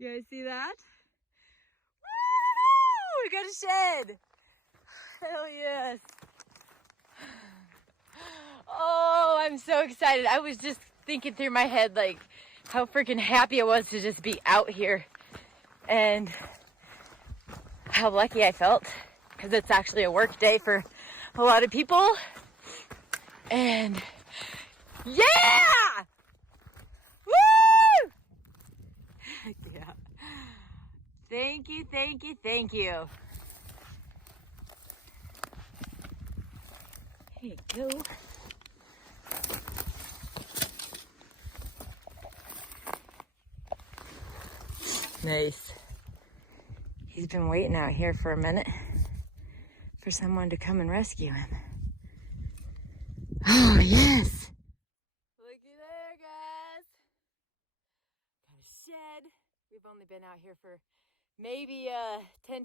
You guys see that? Woo! We got a shed. Hell yes. Oh, I'm so excited. I was just thinking through my head like how freaking happy I was to just be out here and how lucky I felt because it's actually a work day for a lot of people. And yeah! Woo! Yeah. Thank you, thank you, thank you. Here you go. Nice. He's been waiting out here for a minute for someone to come and rescue him. Oh, yes. Looky there, guys. Got a shed. We've only been out here for maybe 10,